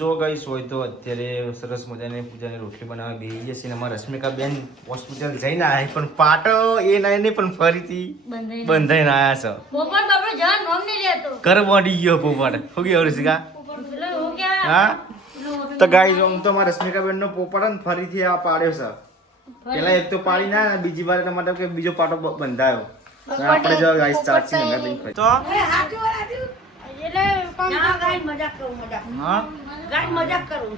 જો ગાઈસ હોય તો અત્યારે સરસ મજાની પૂજાની રોટલી બનાવવા બેસી જશે ને અમારા રશ્મિકા બેન હોસ્પિટલ જઈને આવ્યા પણ પાટો એ નહીં પણ ફરીથી બંધાઈને આવ્યા છે. પોપટ બાપડો જાન નોમ નહીં લેતો. કર મોડી ગયો પોપટ. હું ગયો રશ્મિકા? હા તો ગાઈસ આમ તો અમારા રશ્મિકા બેન નો પોપટ ને ફરીથી આ પાડ્યો છે. પેલા એક તો પાડી ના બીજી વાર તમારે કે બીજો પાટો બંધાયો. આપણે જો ગાઈસ ચાચી નંગા તો એટલે ના ગાય મજાક કરું મજાક. હા ગાય મજાક કરું.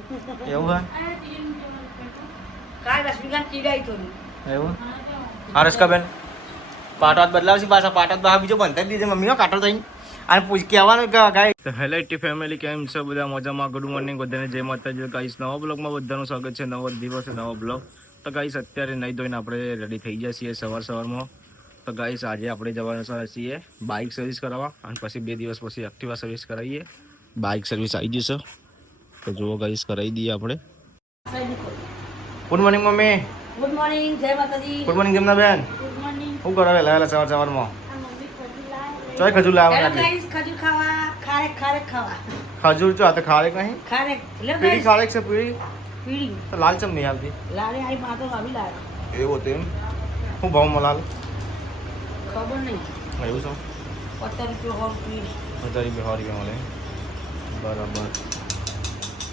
એવું ગાય રશ્મિકા ચીડાઈ તો એવું હા રશ્મિકાબેન પાટો બદલાવશે પાછા પાટો બહાર બીજો બંધાઈ દીધે મમ્મીનો કાંટો થઈ અને પૂછ કહેવાનું કે ગાય તો હેલો ટી ફેમિલી કેમ છો બધા મજામાં? ગુડ મોર્નિંગ બધાને જય માતાજી. ગાઈસ નવા બ્લોગમાં બધાનું સ્વાગત છે. નવો દિવસ નવો બ્લોગ. તો ગાઈસ અત્યારે નહીં ધોઈને આપણે રેડી થઈ ગયા છીએ સવારમાં. તો ગાઈસ આજે આપણે જવાના છીએ બાઇક સર્વિસ કરાવવા અને પછી 2 દિવસ પછી એક્ટિવા સર્વિસ કરાવીએ. બાઇક સર્વિસ આવી જશે તો જુઓ ગાઈસ કરાવી દઈએ આપણે. Good morning mummy. Good morning જય માતાજી. ગુડ મોર્નિંગ જમના બેન. Good morning. શું કરો વહેલા સવારમાં? ચોય ખજૂર લાવવા હેલો ગાઈસ ખજૂર ખાવા ખારેક ખાવા. ખજૂર ચો આ તો ખારેક નહીં ખારેક લે પીળી ગાઈસ ખારેક છે પીળી પીડી તો લાલ ચમ નહીં આવતી લારે આઈ માતો આવી લારે એવું હતું એમ. શું ભાવમાં લાલ ખબર નહીં એવું છે? 50 રૂપિયા વધારે બિહારી મળે બરાબર.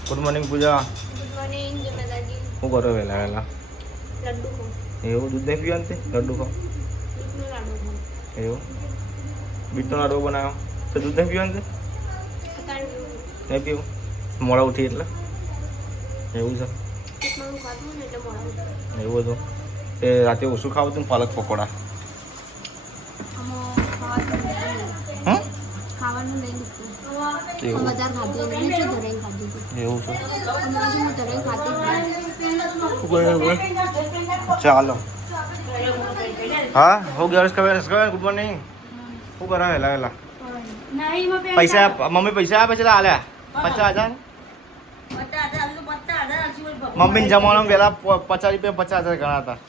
ગુડ મોર્નિંગ પૂજા. ગુડ મોર્નિંગ જય માતાજી. શું કરો વહેલા લડ્ડુ ખાઉં. એવું દૂધ નહીં પીવાનું તે લડ્ડુ ખાઓ દૂધનો લાડુ ખાઉં. એવું બીટનો લાડુ બનાવ્યો તો દૂધ નહીં પીવાનું તે નહીં પીવું મોડા ઉઠી એટલે એવું છે એવું હતું એ રાતે ઓછું ખાવું હતું ને પાલક પકોડા ખાવાનું લઈ એવું વધારે ખાધું એને શું ધરાઈ ખાધું એવું છે હું ધરાઈ ખાતી બરાબર ચાલો. હા હો ગયા ગુડ મોર્નિંગ. શું કરે વહેલા પૈસા મમ્મી પૈસા આપે છે આલ્યા 50,000 મમ્મી ને જમાનો પેલા 50 રૂપિયા 50,000 ગણા હતા.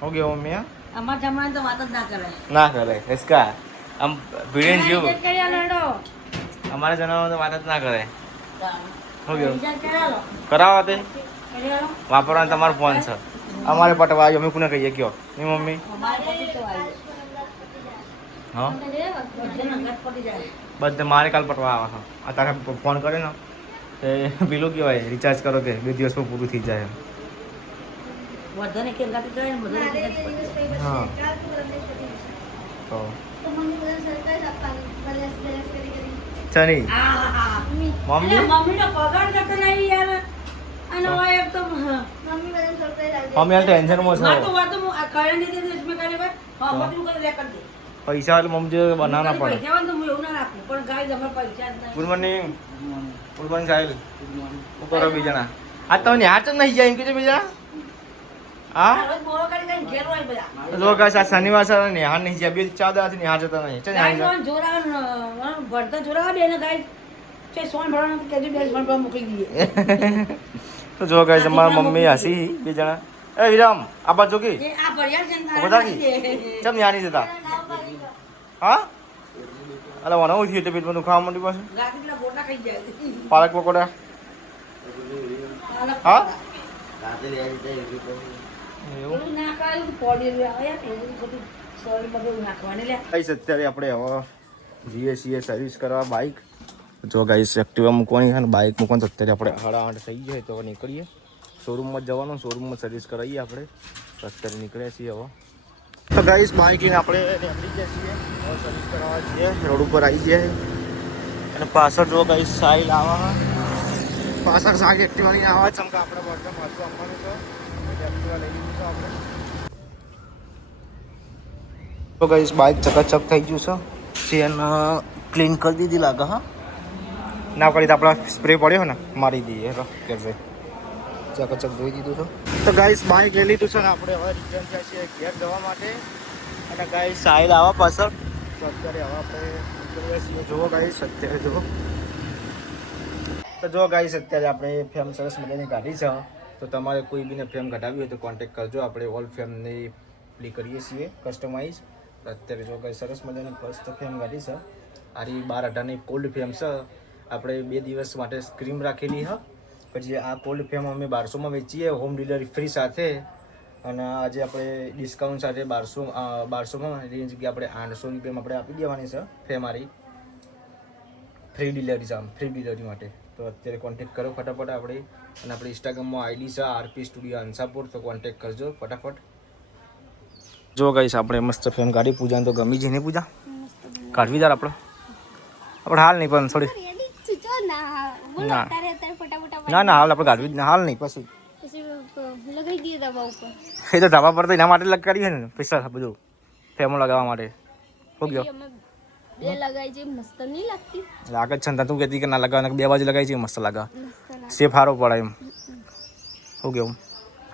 હો ગયો મમ્મી હા અમાર જમાને તો વાત જ ના કરે ના કરે એસકા આમ ભીડેન જીવ ઇજ્જત કર્યા લડો અમારા જણાવવા તો વાત જ ના કરે. હો ગયો ઇજ્જત કર્યા લો કરાવો તે કર્યા લો વાપરવાનો તમારો ફોન છે અમારે પટવા અમે કોને કહીએ કયો ની મમ્મી અમારે પછી તો આવી હા બધાને અંગાત પડી જાય બધે મારે કાલ પટવા આવે હા અત્યારે ફોન કરે ને તે પેલું કહેવાય રિચાર્જ કરો કે 2 દિવસમાં પૂરું થઈ જાય. બધાને કે અંગાત જાય ને બધાને કે અંગાત પડી જાય. હા તો ચની આહાહા. મમ્મી મમ્મીનો પગાર કરતો નહીં યાર અને આ એક તો મમ્મી હાલ ટેન્શનમાં વાત છો વાત આ કરણ દીધી ને इसमें કરે ભાઈ હા બધું કરે લે કરી દે પૈસા એટલે મમ્મી જોડે બનાવના પડે. પૈસા હોય તો હું એવું ના રાખું પણ ગાય જમા પૈસા જ નહીં. Good morning. ગુડ મોર્નિંગ સાહેબ. શું કરો બીજાના? આ તો નિહાર તો નહીં જાય એમ કે બીજા હા રોજ મોડો કરી કરીને ઘેર હોય બધા. જો ગાઈસ આ શનિવાર છે નિહાર નહીં જાય 2-4 દાડાથી નિહાર જતા નહીં છે ગાય નિહાર સોન જોરાવ ભરતા જોરાવ દે ને ગાય છે સોન ભરવાનું તો કેજી બે સોન ભરવા મોકલી દઈએ. તો જો ગાઈસ અમારા મમ્મી હસી બે જણા એ વિરામ આ બાજુ કી એ આ ભરિયાળ છે ને બધા કી ચમ નિહાર નહીં જતા હા અલા વનો ઉઠી એટલે પેટમાં દુખાવા માંડી પાછું ગાદીના ગોટા ખાઈ જાય. પાલક પકોડા પાલક હા? એવું ના ખાય પોડી આવે યાર એવું બધું સોરી બધું નાખવાને લે. ગાઈસ અત્યારે આપણે હવે જઈએ છીએ સર્વિસ કરવા બાઇક. જો ગાઈસ એક્ટિવા મૂકવાની છે ને બાઇક મૂકવાનું તો અત્યારે આપણે 8:30 થઈ જાય તો હવે નીકળીએ શોરૂમમાં જવાનું શોરૂમમાં સર્વિસ કરાવીએ આપણે તો અત્યારે નીકળ્યા છીએ હવે. તો ગાઈસ બાઇક લઈને આપણે નીકળી ગયા છીએ હવે સર્વિસ કરાવવા છીએ રોડ ઉપર આવી ગયા અને પાછળ જો ગાઈસ સાઈલ આવા પાછળ સાઈડ એક્ટિવા લઈને આવા ચમકા આપણે બધા પાછું આવવાનું છે એક્ટિવા લઈ લીધું છે આપણે. તો ગાઈસ બાઇક ચકાચક થઈ ગયું છે ચેન ક્લીન કરી દીધી લાગે હા ના કરી તો આપણા સ્પ્રે પડ્યો ને મારી દઈએ કે ચકાચક ધોઈ દીધું છે. તો ગાઈસ બાઇક લઈ લીધું છે ને આપણે હવે રિટર્ન થયા છીએ ઘેર જવા માટે અને ગાઈસ સાઈડ આવા પાછળ તો અત્યારે હવે આપણે નીકળીએ છીએ. જુઓ ગાઈસ અત્યારે જુઓ તો જો ગાઈસ અત્યારે આપણે ફેમ સરસ મજાની કાઢી છે તો તમારે કોઈ બીને ફેમ કઢાવી હોય તો કોન્ટેક્ટ કરજો આપણે ઓલ ફેમની પ્લે કરીએ છીએ કસ્ટમાઇઝ. અત્યારે જો ગાઈસ સરસ મજાની ફર્સ્ટ ફેમ કાઢી છે આરી 12-18ની કોલ્ડ ફેમ છે આપણે 2 દિવસ માટે સ્ક્રીમ રાખેલી હ. પછી આ કોલ્ડ ફેમ અમે 1200માં વેચીએ, હોમ ડિલિવરી ફ્રી સાથે. અને આજે આપણે ડિસ્કાઉન્ટ સાથે 1200માં એની જગ્યાએ આપણે 800 રૂપિયામાં આપણે આપી દેવાની છે ફેમારી ફ્રી ડિલિવરી માટે. તો અત્યારે કોન્ટેક્ટ કરો ફટાફટ આપણે. અને આપણે ઇન્સ્ટાગ્રામમાં આઈડી છે આરપી સ્ટુડિયો હંસાપુર, તો કોન્ટેક્ટ કરજો ફટાફટ. જો ગાઈસ આપણે મસ્ત ફેમ કાઢી. પૂજાને તો ગમી છે ને પૂજા? કાઢવી યાર આપણે હાલ નહીં પણ થોડી ના ના હાલ આપણે કાઢવી જ હાલ નહીં પછી લગાઈ દીએ દવા ઉપર. એ તો ધાબા પર તો એના માટે લગાડી છે ને પૈસા બધું ફેમો લગાવવા માટે. હો ગયો બે લગાઈ છે મસ્ત નહીં લાગતી? લાગે જ છે ને તું કહેતી કે ના લગાવવા, 2 બાજુ લગાવી છે મસ્ત લાગે, મસ્ત લાગે. સેફ સારો પડે એમ. હો ગયો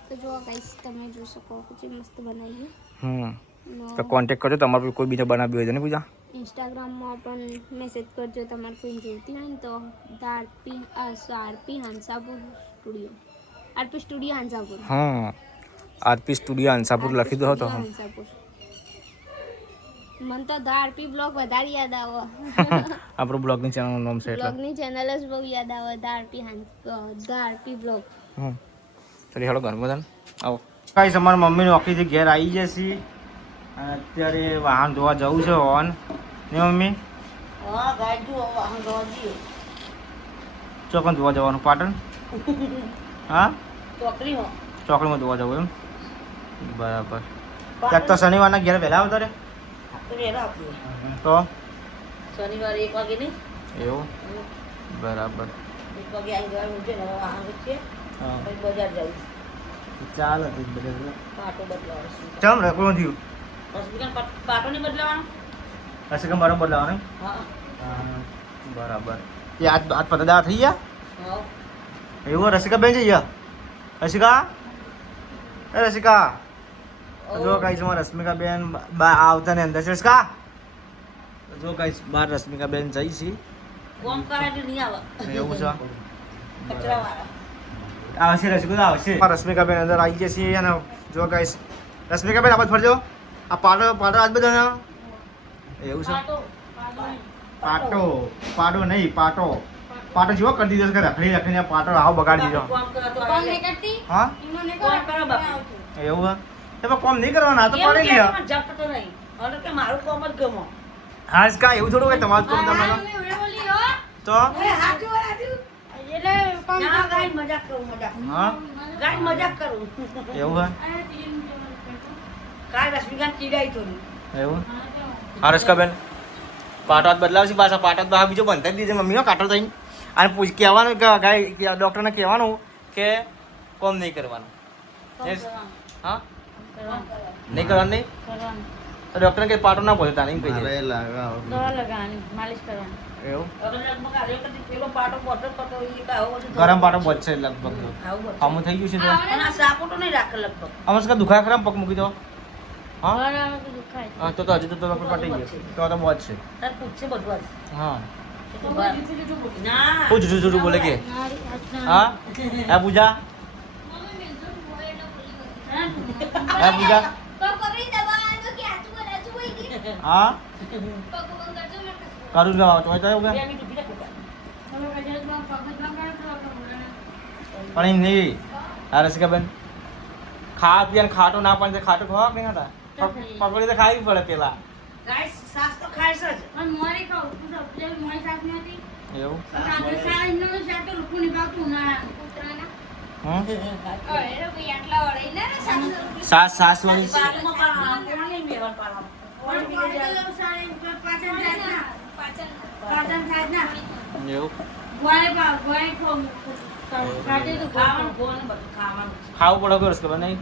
તો જો ગાઈસ તમે જોઈ શકો કે મસ્ત બનાવી તો કોન્ટેક્ટ કરજો તમારે કોઈ બીજો બનાવ્યું હોય તો ને પૂજા. ઇન્સ્ટાગ્રામમાં પણ મેસેજ કરજો તમારે કોઈ જોઈતી હોય ને તો RP Hansapur studio, RP studio Hansapur. RP studio Hansapur લખી દો તો હંસાપુર. મને તો આરપી બ્લોગ વધારે યાદ આવે. આપણો બ્લોગની ચેનલનું નામ છે એટલે બ્લોગની ચેનલ જ બહુ યાદ આવે, આરપી બ્લોગ. ચાલી હેડો ઘરમાં તને આવો. કાંઈ અમારા મમ્મી નોકરીથી ઘેર આવી જશે અને અત્યારે વાહન ધોવા જવું છે ઓન ને મમ્મી? હા ગાય જો વાહન ધોવા જઈએ. ચોકન ધોવા જવાનું? પાટણ? હા ચોકડીમાં ધોવા જવું એમ? બરાબર. ત્યાં તો શનિવારના ઘેર વહેલા આવતા રે તો વહેલા આપીએ. તો શનિવારે 1 વાગે નહીં એવું? બરાબર. 1 વાગે આવી જવાનું છે ને વાહન વચ્ચે હા પછી બજાર જવું. ચાલે બધા પાટો બદલાવાનો. ચમ રખડું થયું? હોસ્પિટલ પાટો નહીં બદલાવાનો? હશે કે બરાબર લાવવાનું? હા બરાબર. એ આજ પતદા થઈ ગયા હા. એવું? રસિકા બેન જઈએ? રસિકા એ રસિકા જો કઈ છે રશ્મિકા બેન આવતા ને અંદર છે. રસિકા જો કઈ બાર રશ્મિકા બેન જઈ છે. કોમ કરાય તો નહીં આવે. એવું છે? કચરાવાળા આવશે રસિકા આવશે. રશ્મિકા બેન અંદર આવી જશે. અને જો કઈ રશ્મિકા બેન આબાદ ફરજો. આ પાડો આજ બધા એવું છે? પાટો નહીં પાટો જેવો કરી દીધો કે રખડીને પાટો આવો બગાડી દીધો. કોમ કરો તો કોણ નહીં કરતી? હા કોમ કરો બાપા. એવું હે? એમાં કોમ નહીં કરવાના, આ તો પાડી લે. એમ કે જપ તો નહીં. હવે કે મારું કોમ જ ગમો. હાજ કા એવું થોડું હોય તમારું કોમ તમને તો ના ગાય મજાક કરું હા ગાય મજાક કરું. એવું હે? કાલ રશ્મિકાને ચીડાઈ થોડી. એવું? હા રસકાબેન પાટો હાથ બદલાવશે પાછા. પાટો બહાર બીજો બંધાઈ દીધો મમ્મીનો કાંટો થઈને. અને કહેવાનું કે ગાય ડૉક્ટરને કહેવાનું કે કોમ નહીં કરવાનું. હા નહીં કરવાનું નહીં તો ડૉક્ટરને કે પાટો ના બોલતા નહીં કહી દે. માલિશ કરવાની. એવું? હવે લગભગ આ વખતે પેલો પાટો બોટલ પતો એ કે આવો બધું ગરમ પાટો બચશે લગભગ. આવું બધું. આમ થઈ ગયું છે તો પણ આ સાપો તો નહીં રાખે લગભગ. આમાં શું દુખાય ખરા પગ મૂકી દો? હા દુખાય. હા તો હજુ તો ડૉક્ટર પટી ગયો તો બહુ જ છે. તાર પૂછશે બધું આજ. હા ના હું જુઠું બોલે કે હા હે પૂજા? હે પૂજા? હા કરું જ તો એવું કે બે મિનિટ ઊભી રહે કોકા. પણ એમ નહીં. હા રસિકાબેન ખાવા પીવાનું ખાટો ના પણ ખાટો ખવા નહીં હતા પકોડી તો ખાવી પડે પેલા. ગાય સાસ તો ખાય છે જ. એવું? સાસ વાળી પાણીમાં પણ કોણ નહીં મેળવવાનું પાણી. કોણ પી જાય? એવું? ખાવાનું ગોળને બધું ખાવાનું. ખાવું પડે કે રસિકાબેન નહીં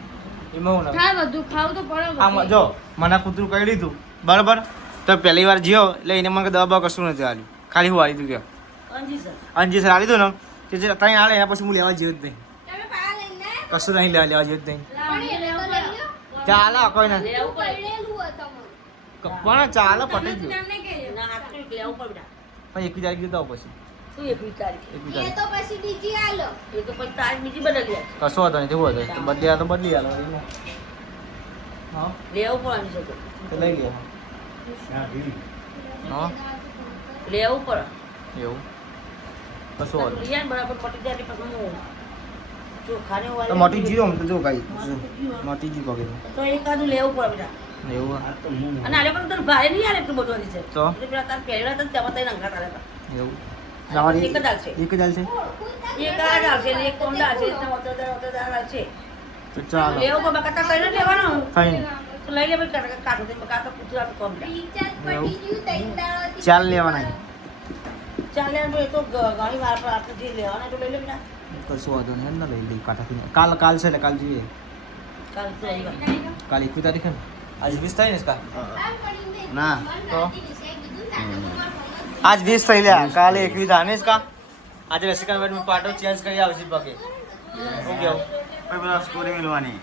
એમાં હું ના બધું ખાવું તો પડે. આમ જો મને કૂતરું કહી દીધું બરાબર તો પહેલી વાર જીઓ એટલે એને મને દવા બવા કશું નથી આલ્યું. ખાલી હું આલી દીધું કે અંજી સર અંજી સર આલી દીધું ને કે જે ત્યાં આલે એના પછી હું લેવા જેવું જ નહીં. કશું નહીં લેવા જેવું જ નહીં. ચાલે કોઈ નથી લેવું પડે. પણ ચાલે પટી ગયું. ના હાથ તો લેવું પડે બેટા. પણ 21 તારીખ દીધા પછી શું 21 તારીખે? 21 તારીખ એ તો પછી તારીખ બીજી બદલી આપશે. કશો હતો નહીં જેવું હતું બદલી આ તો બદલી આલો હા લેવું પડે અંજી સર. તો લઈ ગયા હા લેવું પડે. એવું કશો વાંધો લઈ આય ને બરાબર પટી જાય એટલે પછી હું ચોખાને તો વાળી મોટી જીરો આમ તો જો ગાઈ મોટી જી પકડી તો એકાદું લેવું પડે બેટા એવું અને આલે પણ તને ભારે નહીં આલે એટલું બધું આલી છે તો? એટલે પેલા તાર પહેલા તને તેમાં તઈ નંગા તારે એવું તમારી એક જ આલશે એક જ હાલશે એક જ આલશે ને એક કોંડા આલશે એટલે ઓતરદાર આલશે તો ચાલો લેવું પણ બકા તાર કઈ લેવાનો ફાઈન તો લઈ લે ભાઈ કાઢો તે બકા તો પૂછવા તો કોમ ચાલ લેવાના ચાલે એ તો ઘણી વાર પર આપણે જે લેવાના તો લઈ લે બેટા કશું વાંધો નહીં ના લઈ લઈ કાંઠાથી કાલ કાલ છે એટલે કાલ જોઈએ કાલ તો આવ્યા કાલ 21 તારીખે ને આજ 20 થાય ને કાલ ના તો આજ 20 થઈ લ્યા કાલે 21 આને જ કા આજે રસિકા મેડમ પાટો ચેન્જ કરી આવશે પગે હું કેવું સ્ટોરી મિલવાની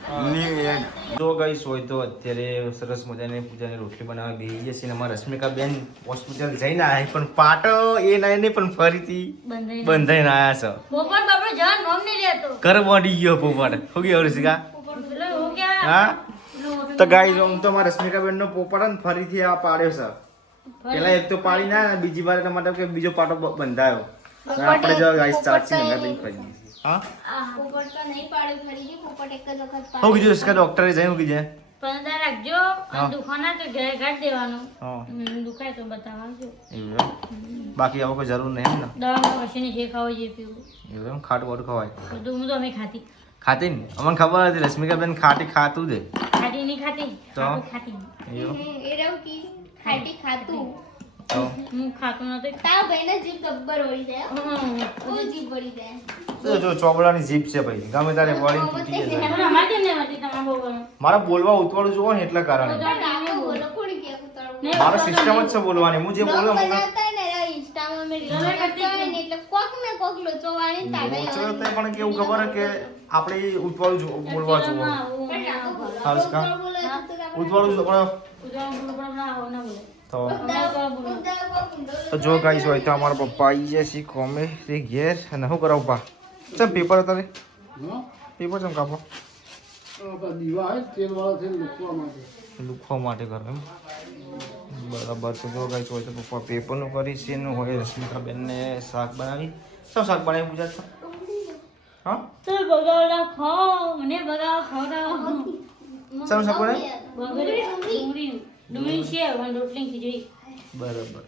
જો ગઈશ હોય તો અત્યારે સરસ મજાની પૂજાની રોટલી બનાવવા બેસી જશે ને અમારા રશ્મિકા બેન હોસ્પિટલ જઈને આવ્યા પણ પાટો એ નહીં પણ ફરીથી બંધાઈને આવ્યા છે ઘર બોડી ગયો પોપટ શું કેવું રસિકા હા તો ગાઈસ આમ તો અમારા રશ્મિકા બેન નો પોપટ ને ફરીથી આ પાડ્યો છે પેલા એક તો પાડી ના અને બીજી વાર તમારે કે બીજો પાટો બંધાયો આપણે જો ગાઈસ ચાચી નંગા લઈને ફરી દીધી હા પોપટ તો નહીં પાડ્યું ફરી પોપટ એક જ વખત હું કીધું રસિકા ડોક્ટરે જઈને હું કીધું પંદર રાખજો હા. દુખાના તો ઘરે કાઢ દેવાનું હા દુખાય તો બતાવજો એવું એમ? બાકી આવો કોઈ જરૂર નહીં એમ ને દવામાં વસીને જે ખાવો જે પીવું એવું એમ ખાટું વાટું ખવાય બધું હું તો અમે ખાતી ખાતી ને અમને ખબર હતી રશ્મિકા બેન ખાટી ખાતું દે ખાતી નહીં ખાતી તો? ખાતું ખાતી એવું એ રહું કે ખાટી ખાતું તો હું ખાતું નતું તાવ ભાઈને જીભ ગબ્બર ઓળી જાય હમ. ઓ જીભ ઓળી જાય જો ચોબડાની જીભ છે ભાઈ ગમે તારે વળી તૂટી જાય પણ અમારે કેમ નહીં હતી તમારે બહુ ગમે મારા બોલવા ઉતવાળું જોવો ને એટલે કારણે પણ આવું બોલો કોણ કે કુતરો નહીં, મારો સિસ્ટમ જ છે બોલવાની હું જે બોલું બ્લોગ મને બનાવતા હોય ને એના ઇન્સ્ટામાં મેં રીલ કરતા હોય ને એટલે કોક ને કોક લોચો વાળીને તાડે લોચો તે પણ કેવું ખબર હે કે આપણે ઉતવાળું બોલવા જોવો ના, હું પણ ના આ તો બોલું. બોલો હાલ કા? બોલો તો તારે ઉતવાળું જો પણ ઉજાળું બોલું પણ ના ના બોલે તો ઉદ્ધાર કોક ઊંડો તો જો ગાઈસ હોય તો અમારા પપ્પા આવી જાય છે કોમે તે ઘેર અને શું કરાવ પપ્પા ચમ પેપર હતા રે પેપર ચમ કાપો લુખવા માટે કરો એમ બરાબર તો જો ગાઈસ હોય તો પપ્પા પેપરનું કરી છે ને હોય રશ્મિકા બેનને શાક બનાવી શું શાક બનાવી પૂજા છો હા તો બગાવડા ખાઓ મને બગાવ ખવડાવો શું શાક બનાવી ડુંગળી છે અને રોટલી ખીચડી બરાબર